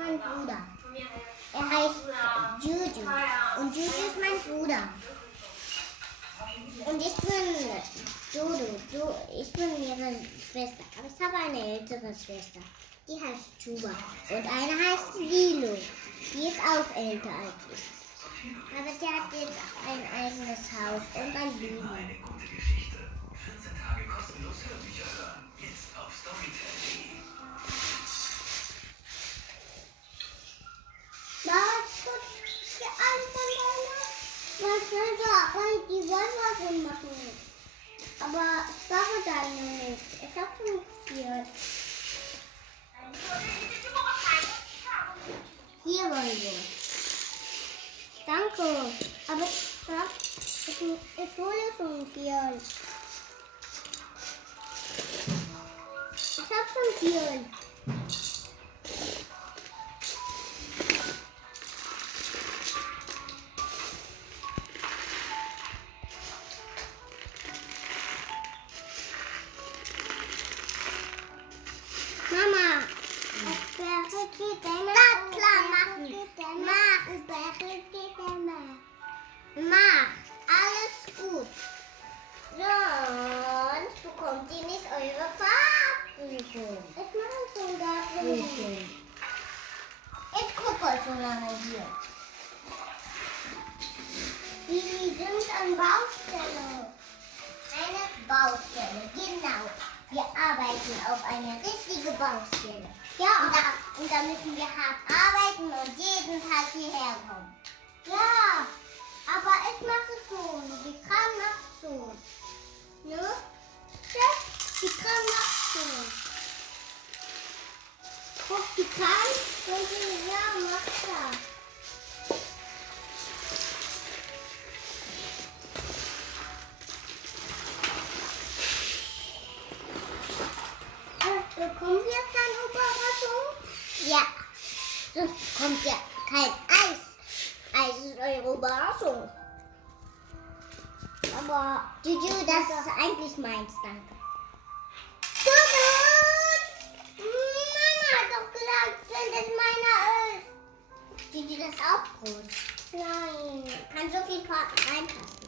mein Bruder. Er heißt Juju. Und Juju ist mein Bruder. Und ich bin Dodo. Ich bin ihre Schwester. Aber ich habe eine ältere Schwester. Die heißt Tuba. Und eine heißt Lilo. Die ist auch älter als ich. Aber sie hat jetzt ein eigenes Haus und ein Baby. Eine gute Geschichte. 14 Tage kostenlos Hörbücher hören. Jetzt auf Storytel.de. Die wollen was schon machen. Aber ich brauche deine nicht. Ich habe schon viel. Hier wollen wir. Danke. Aber ich hole schon viel. Ich habe schon viel. Mama, Mach, alles gut. Sonst bekommt ihr nicht eure Farbprüfung. Ich mache schon da drin. Ich gucke schon lange hier. Die sind an Baustelle. Eine Baustelle, genau. Wir arbeiten auf eine richtige Baustelle. Ja, und da müssen wir hart arbeiten und jeden Tag hierher kommen. Ja, aber ich mache schon. Die Kram macht schon. Ne? Ja, die Kram macht schon. Guck, die Kram, ja, macht das. Bekommen wir keine Überraschung? Ja, sonst kommt ja kein Eis. Eis ist eure Überraschung. Aber Juju, das ist eigentlich meins, danke. Mama hat doch gesagt, wenn das meiner ist. Juju, das ist auch groß. Nein, kann so viel reinpassen.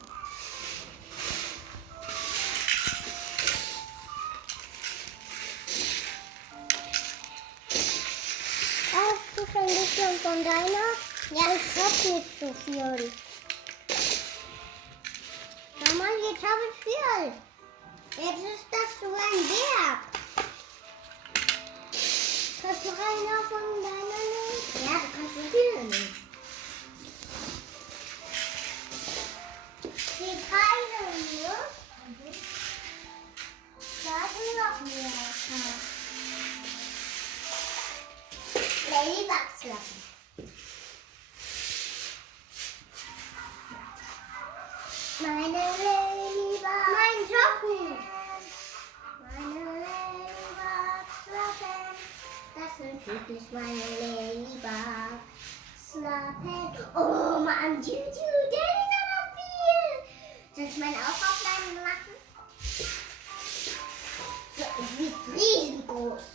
Hast du schon ein bisschen von deiner? Ja, ich hab nicht so viel. Mama, jetzt habe ich viel. Jetzt ist das so ein Berg. Kannst du einer von deiner nehmen? Ja, du kannst so viele nehmen. Die Teile, ne? Da sind noch mehr. Ladybugs lassen. Meine Ladybugs. Mein Jocken. Meine Ladybugs lassen. Das sind wirklich meine Ladybugs lassen. Oh Mann, Juju, der ist aber viel. Soll ich meine Aufnahmen machen? So, es wird riesengroß.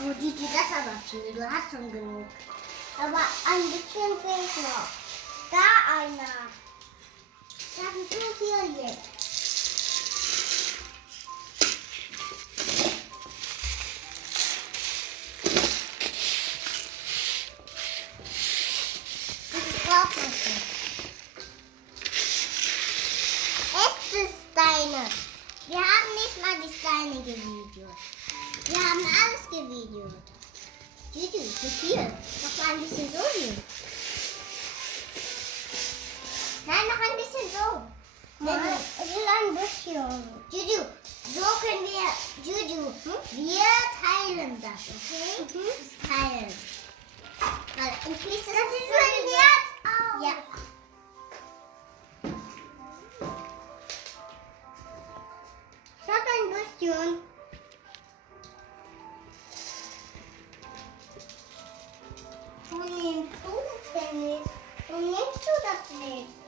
Oh, Gigi, das ist aber viel. Du hast schon genug. Aber ein bisschen fehlt noch. Da einer. Da sind so viel jetzt. auch essen. Es ist Steine. Wir haben nicht mal die Steine gevideot. Wir haben alles gevideot. Juju, zu viel. Noch mal ein bisschen so hier. Nein, noch ein bisschen so. Nein, ich will ein bisschen. Juju, so können wir, Juju, wir teilen das, okay? Das teilen. Weil im Fließ ist das ist so jetzt auch. Ja. Schaut ein bisschen. Wo nimmst du das denn nicht? Wo nimmst du das nicht?